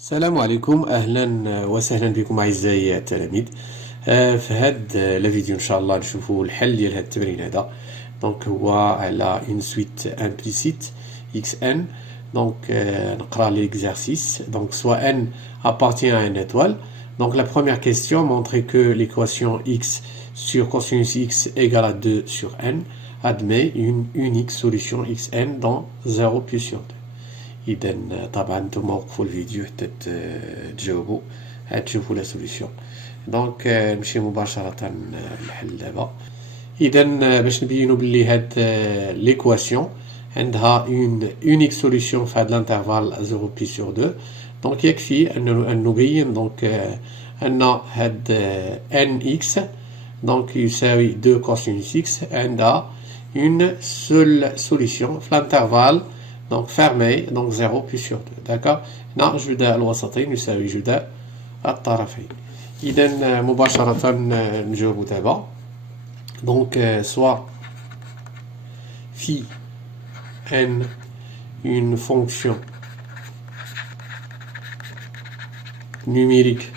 السلام عليكم، اهلا وسهلا بكم اعزائي التلاميذ. في هذا الفيديو ان شاء الله نشوفوا الحل ديال هذا التمرين هذا. دونك هو على اون سويت امبليسيت اكس ان. دونك نقرا l'exercice. Donc soit n appartient à une étoile. Donc la première question montrait que l'équation x sur cosinus x égale à 2 sur n admet une unique solution xn dans 0 plus sur 2. إذا طبعا نتوما وقفوا الفيديو حتى تجاوبوا عاد تشوفوا لا سوليسيون. دونك نمشي مباشرة للحل دابا. إذا باش نبينوا بلي هاد ليكواسيون عندها اون اونيك سوليسيون في هاد الانترفال 0 بي سور 2. دونك يكفي أن نبين دونك أن هاد ان اكس دونك يساوي 2 كوسينوس اكس عندها اون سول سوليسيون في الانترفال donc fermé, donc 0 plus sur 2. D'accord. هنا جداء الوسطين يساوي جداء الطرفين. إذا مباشرة نجاوب دابا. donc soit phi n une fonction numérique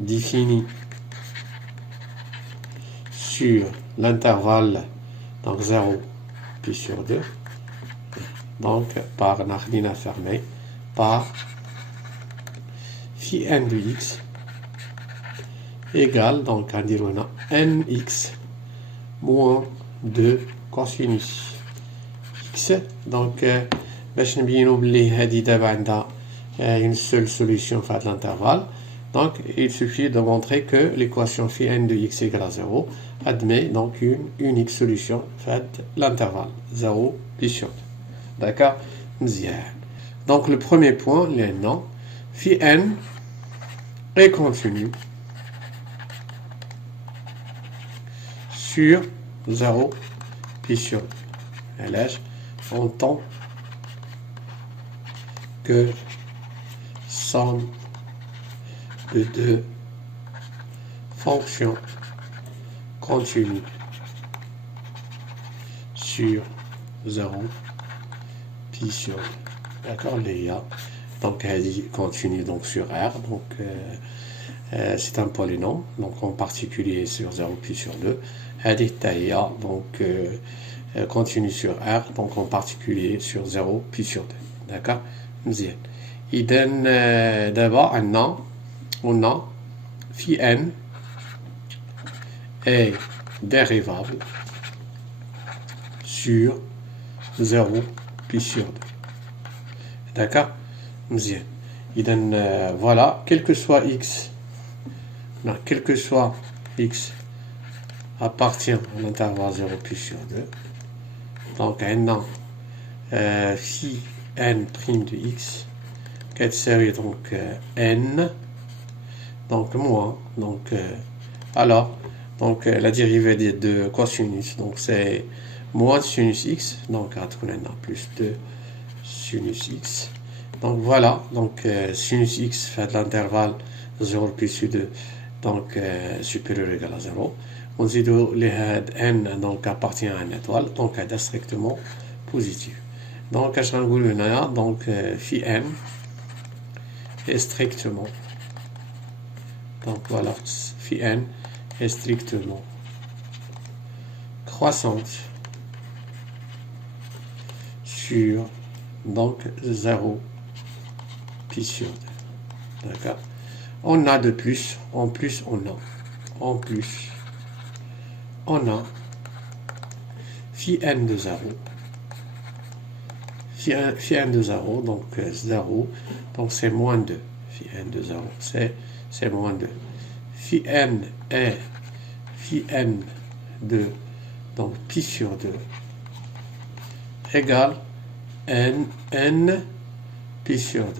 définie sur l'intervalle donc 0 puis sur 2, donc par Nardina fermé, par phi n de x égale, donc on dit nx moins 2 cosinus x. donc باش نبينو بلي هادي دابا عندها une seule solution في هاد l'intervalle. Donc, il suffit de montrer que l'équation phi n de x égale à 0 admet donc une unique solution faite l'intervalle 0 plus sur 2. D'accord. Donc, le premier point, maintenant, phi n est continu sur 0 plus sur 2. LH, en tant que somme de deux fonctions continues sur 0 puis sur 2. D'accord, Léa. Donc elle dit continue donc sur R. Donc c'est un polynôme, donc en particulier sur 0 puis sur 2. Elle dit Taïa, donc continue sur R, donc en particulier sur 0 puis sur 2. D'accord. إذا دابا عندنا on a phi n est dérivable sur 0 puis sur 2. D'accord. Voilà, quel que soit x, non, quel que soit x appartient à l'intervalle 0 puis sur 2. Donc on a phi n prime de x qui serait donc n, donc moins, donc alors donc la dérivée des deux cosinus, donc c'est moins sinus x, donc on a plus 2 sinus x. Donc voilà, donc sinus x fait de l'intervalle 0 plus 2, donc supérieur ou égal à 0. On dit que les n donc appartient à une étoile, donc elle est strictement positive. Donc je vais donc phi n est strictement, donc voilà, phi n est strictement croissante sur donc 0 puis sur 2. D'accord. On a de plus, en plus on a phi n de 0, phi n de 0, donc 0, donc c'est moins 2, phi n de 0, c'est moins 2. Phi n est phi n de donc pi sur 2 égale n pi sur 2.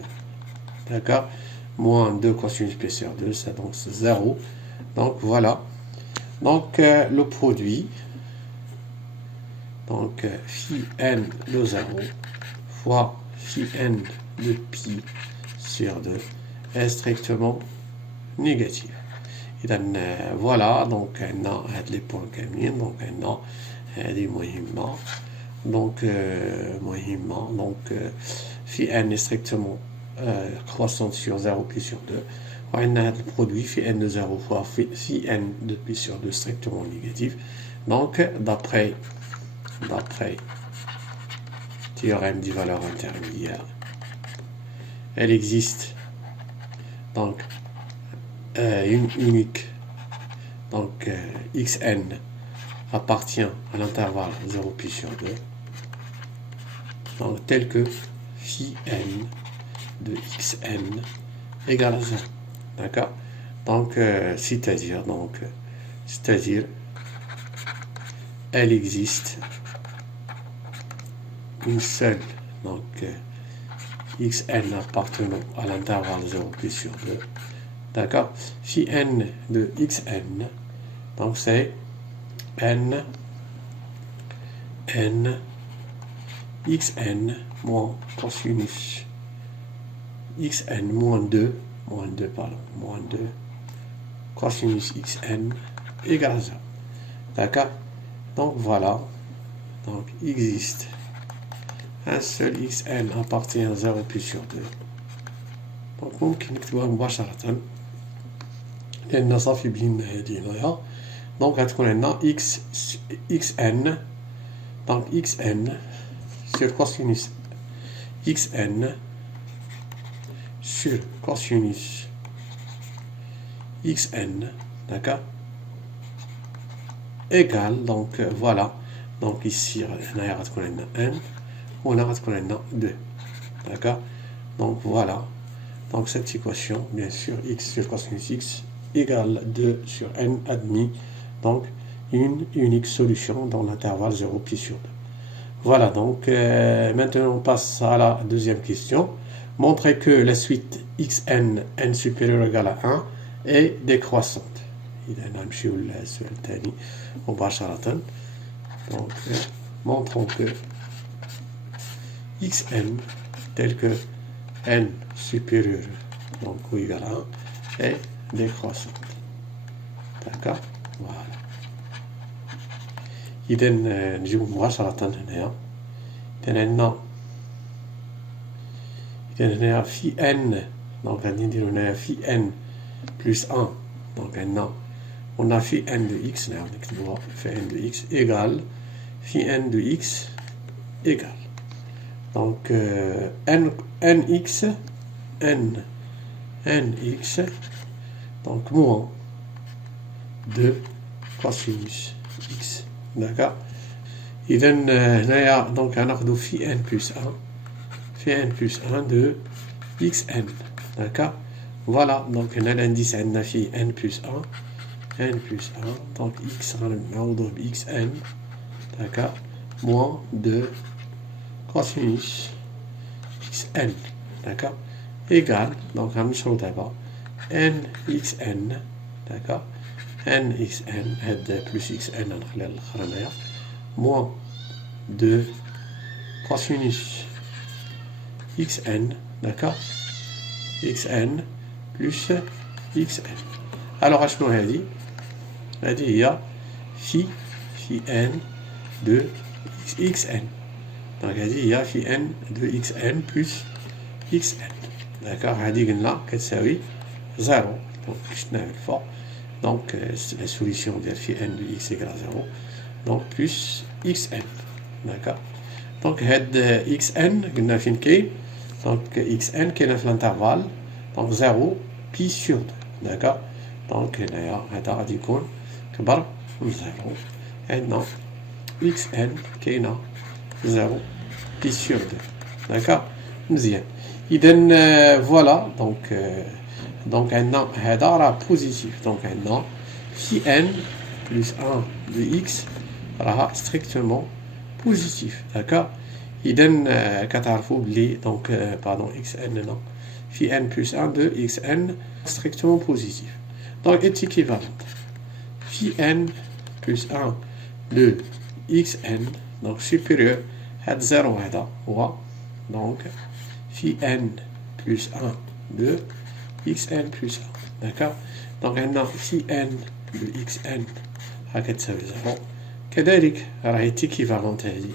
D'accord. Moins 2 cosinus pi sur 2, c'est donc 0. Donc voilà. Donc le produit, donc phi n de 0 fois phi n de pi sur 2 est strictement négatif. إذا voilà, donc on a les points كاملين, donc on a هذه مهمة. donc مهمة donc في n est strictement croissante sur 0 puis sur 2 وعندنا هذا البرودوي في n de 0 fois في n de puis sur 2 strictement négatif donc d'après théorème des valeurs intermédiaires elle existe donc une unique donc xn appartient à l'intervalle 0 pi sur 2 donc tel que phi n de xn égale à 0. D'accord? Donc c'est-à-dire elle existe une seule donc xn appartenant à l'intervalle 0 pi sur 2. D'accord? Phi n de xn donc c'est n xn moins cosinus xn moins 2 cosinus xn égale à 0. D'accord? Donc voilà, donc il existe un seul xn appartient à 0 pi sur 2 donc ممكن نكتبها مباشرة لأن صافي بين هذه هنايا donc غتكون عندنا xn donc xn sur cosinus xn sur cosinus xn, d'accord, égale donc voilà donc ici هنايا غتكون عندنا n وهنا غتكون عندنا 2, d'accord, donc voilà donc cette équation bien sûr x sur cosinus x égale 2 sur n admis, donc une unique solution dans l'intervalle 0 pi sur 2. Voilà, donc maintenant on passe à la deuxième question. Montrer que la suite xn n supérieur ou égal à 1 est décroissante. إذا نمشيو للسؤال الثاني مباشرة. Donc montrons que xn tel que n supérieur donc ou égal à 1 est décroissante. D'accord, voilà. إذا نجيب مباشرة هنايا. إذا عندنا هنايا في n donc غادي نديرو هنايا في n plus 1 donc عندنا on a phi n de x نعاود نكتبوها phi n de x égale phi n de x égale donc nx donc moins 2 cosinus x, d'accord. إذا هنايا donc غناخدو phi n plus 1 de xn, d'accord. Voilà, donc هنا l'indice عندنا فيه n plus 1 donc x غنعوضوه ب xn, d'accord, moins 2 cosinus xn, d'accord, égal donc غنشرو دابا nxn, d'accord, nxn هاد plus xn غنخليها للآخر هنايا moins 2 cosinus xn, d'accord, xn plus xn. alors اشنو هذه هي phi n de xn, donc هذه هي phi n de xn plus xn, d'accord. هذه قلنا كتساوي 0 donc شفناها بالفوق donc la solution ديال phi n de x égale à 0 donc plus xn, d'accord. donc هاد xn قلنا فين كاين donc xn كاينه في الانترفال donc 0 pi sur 2, d'accord. donc هنايا هذا غادي يكون كبر من 0 عندنا xn كاينه 0 pi sur 2, d'accord. مزيان. اذا فوالا donc عندنا هذا راه بوزيتيف donc عندنا phi n plus 1 de x راها strictement positif, d'accord. إذا كتعرفوا بلي donc pardon xn non phi n plus 1 de xn strictement positif donc est équivalente phi n plus 1 de xn donc supérieur à 0 هذا هو donc phi n plus 1 de xn plus 1, d'accord. donc عندنا phi n de xn راها كتساوي 0 كذلك راهي équivalente هذه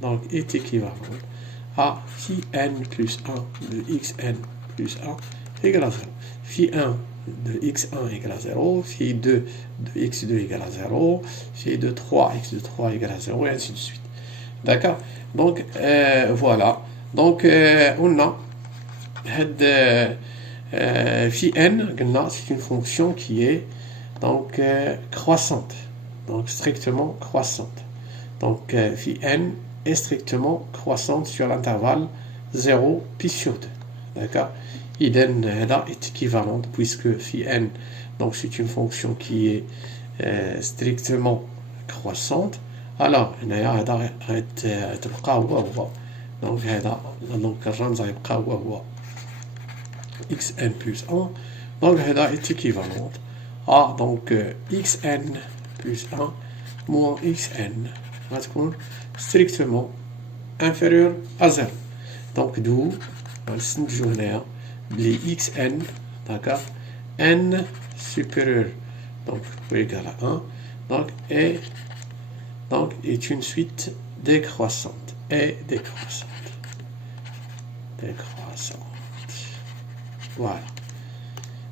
donc, est équivalente à phi n plus 1 de xn plus 1 égale à 0. Phi 1 de x1 égale à 0, phi 2 de x2 égale à 0, phi de 3, x de 3 égale à 0, et ainsi de suite. D'accord? Donc, voilà. Donc, on a phi n, c'est une fonction qui est donc croissante, donc strictement croissante. Donc, phi n est strictement croissante sur l'intervalle 0 pi sur 2. D'accord? Idem est équivalente puisque phi n, donc c'est une fonction qui est strictement croissante. Alors, donc الرمز غيبقى هو xn plus 1. Donc, هذا est équivalente à donc xn plus 1 moins xn va être strictement inférieur à 0. Donc, d'où غنستنتجو هنايا بلي xn, d'accord, n supérieur donc ou égal à 1, donc est une suite décroissante et décroissante. Voilà.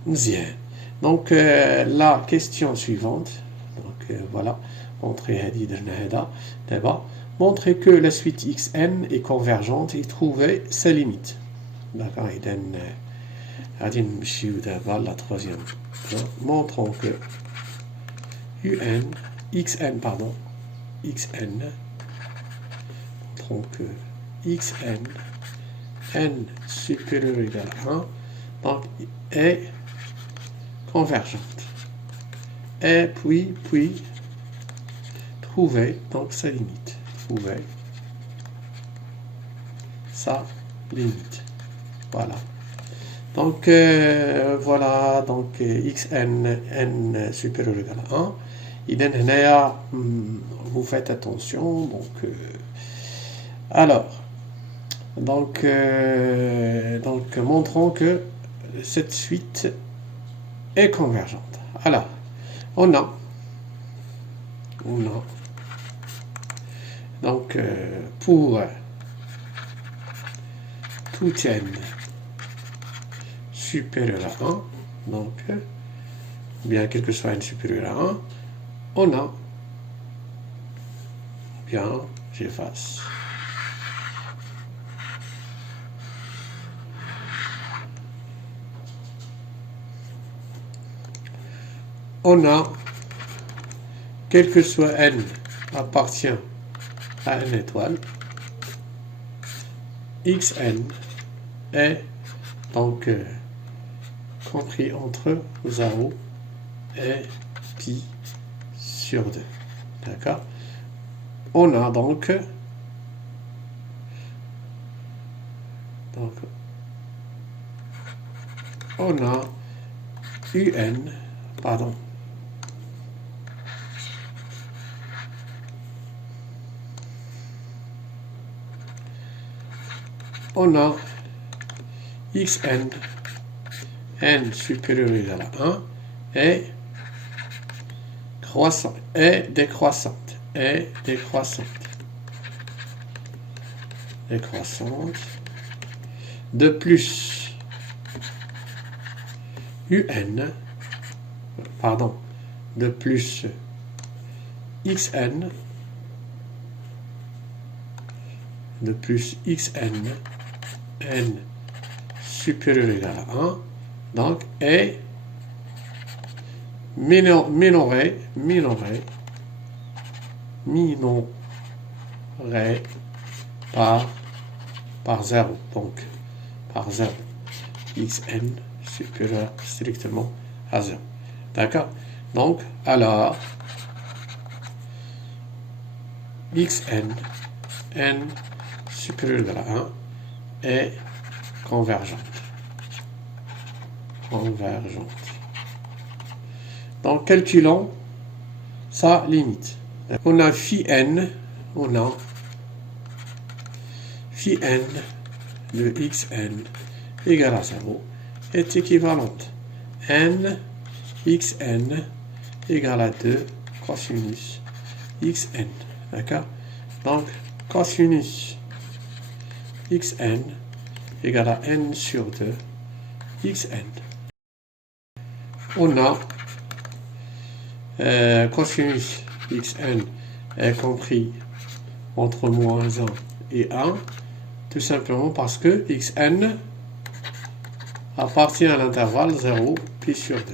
مزيان. Donc la question suivante, donc voilà, montrer que la suite xn est convergente et trouver sa limite. D'accord, la troisième. Montrons que montrons que xn, n supérieur ou égal à 1, donc est convergente. Et puis trouver donc sa limite. Trouver sa limite. Voilà. Donc voilà, donc xn, n supérieur ou égal à 1. إذن vous faites attention. Donc alors donc montrons que cette suite est convergente. Alors on a donc pour tout n supérieur à 1, donc bien quel que soit n supérieur à 1, on a, bien, j'efface. On a, quel que soit n appartient à n étoile, xn est donc compris entre 0 et pi sur 2. D'accord? On a donc on a un, pardon, on a xn, n supérieur ou égal à 1, et croissante, et décroissante, de plus de plus xn, n supérieur ou égal à 1, donc est minoré par 0, donc par 0, xn supérieur strictement à 0. D'accord? Donc, alors, xn, n supérieur à 1 est convergente. Donc, calculons sa limite. On a phi n de xn égale à 0 est équivalente n xn égale à 2 cosinus xn. D'accord? Donc, cosinus xn égale à n sur 2 xn. On a cosinus xn est compris entre moins 1 et 1, tout simplement parce que xn appartient à l'intervalle 0 pi sur 2.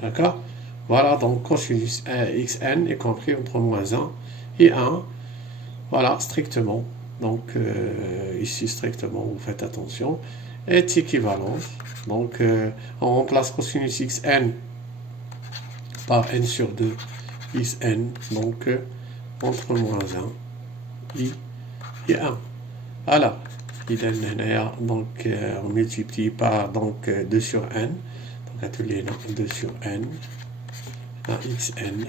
D'accord? Voilà, donc cosinus xn est compris entre moins 1 et 1. Voilà, strictement. Donc, ici, strictement, vous faites attention, est équivalente. Donc, on remplace cosinus xn par n sur 2 xn. Donc, entre moins 1 et 1. Alors, donc, on multiplie par donc, 2 sur n. Donc, à tous les 2 sur n. xn,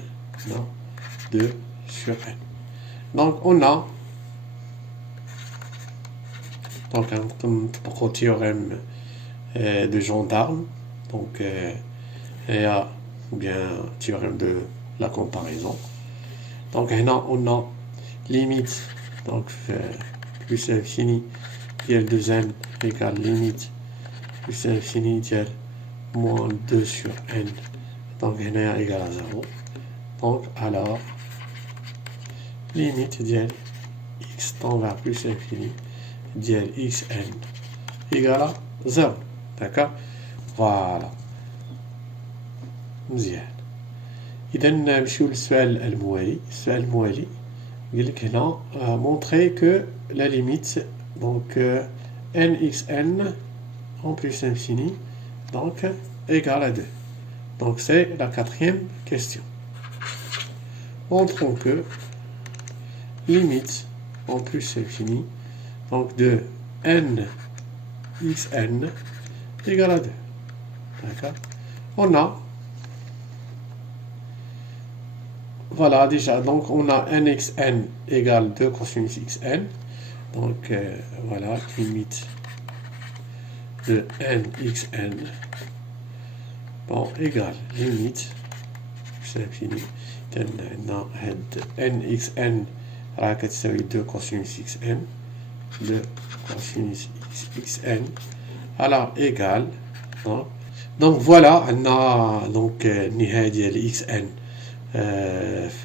2 sur n. Donc, on a donc un théorème de gendarme, donc et ou bien théorème de la comparaison. Donc, on a limite, donc plus l'infini dièle 2n égale limite plus l'infini dièle moins 2 sur n. Donc, égale à 0. Donc, alors, limite dièle x tend vers plus l'infini dièle xn égale à 0. D'accord? Voilà. مزيان. إذا نمشيو للسؤال الموالي. السؤال الموالي قال لك هنا montrer que la limite donc nxn en plus infini donc égale à 2. Donc c'est la quatrième question. Montrons que limite en plus infini donc de n xn égale à 2. D'accord? On a voilà déjà, donc on a nxn égale 2 cosinus xn. Donc voilà, limite de nxn bon égale limite plus l'infini nxn راه كتساوي 2 cosinus xn 2 cosinus xn alors égale donc voilà on a donc النهاية ديال xn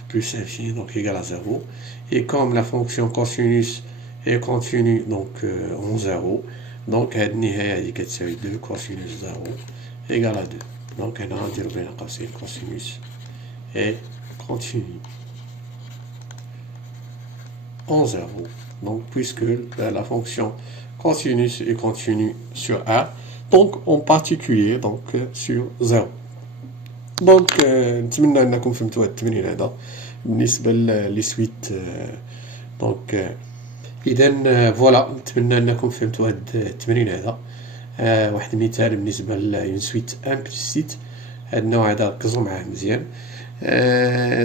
plus infini donc égal à 0 et comme la fonction cosinus est continue donc en 0 donc هاد النهاية هادي كتساوي 2 cosinus 0 égale à 2 donc هنا غنديرو بين قوسين cosinus est continue en 0 donc puisque la fonction cosinus est continue sur A donc en particulier donc sur 0. دونك نتمنى انكم فهمتوا هذا التمرين هذا بالنسبه لي سويت دونك اذا فوالا نتمنى انكم فهمتوا هذا التمرين هذا واحد المثال بالنسبه لون سويت امبليسيت هذا النوع هذا ركزوا معاه مزيان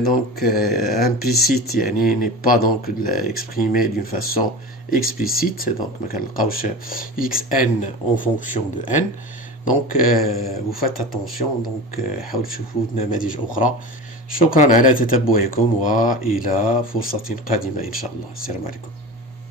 دونك امبليسيت يعني ني با دونك اكسبريمي دون فاسون explicite donc ما كنلقاوش xn en fonction de n. Donc vous faites attention donc حاولوا تشوفوا نماذج أخرى. شكرا على تتبعكم وإلى فرصة قادمة إن شاء الله. السلام عليكم.